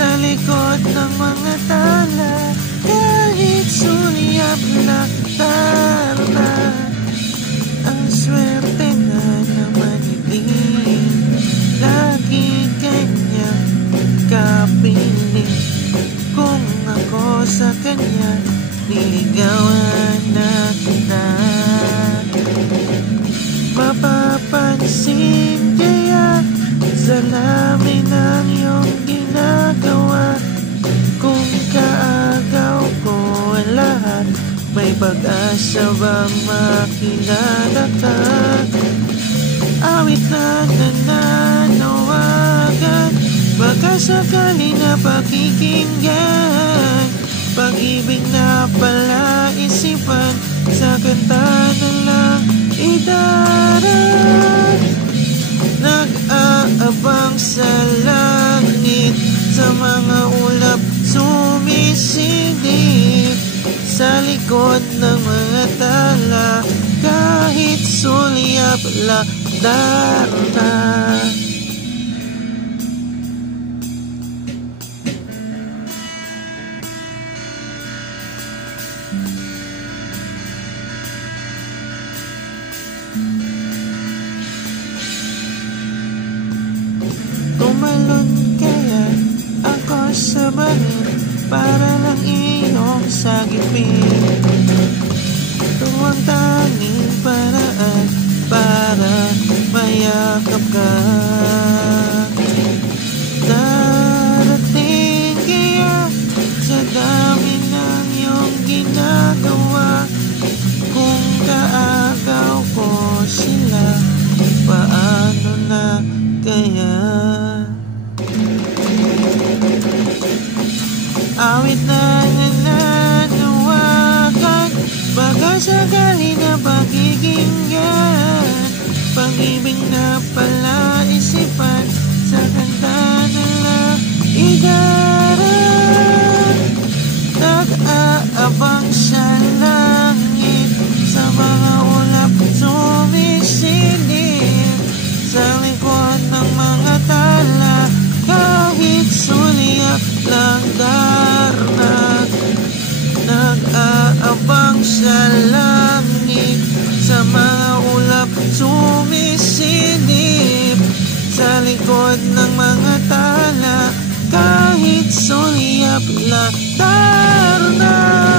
Sa likod ng mga tala, kahit sulyap laktar na. Ang swerte nga naman ibig, lagi kanyang kapiling. Kung ako sa kanya, niligawan na kita. Mapapansin kaya sa lamin ng iyong ginagawa, kung kaagaw ko ang lahat, may pag-asa bang makilala ka? Awit na nananawagan, baka sakali na pakikinggan. Pag-ibig na pala isipan, sa kanta na lang idaran. Nag-aabang sa langit, sa mga ulap sumisilip. Sa likod ng mga tala, kahit sulyap laktar na. Tumalon kaya ako sa bangin para lang iyong sagipin. Ito ang tanging paraan para mayakap ka. Darating kaya sa dami ng iyong ginagawa, kung kaagaw ko sila, paano na kaya? Awit na nananawagan, baka sakali na pakikinggan. Pag-ibig na pala isipan, sa kanta na lang idaran. Nag-aabang sa langit, sa mga ulap sumisilip. Sa likod ng mga tala, kahit sulyap laktar na. Nag-aabang sa langit, sa mga ulap sumisilip. Sa likod ng mga tala, kahit sulyap laktar na.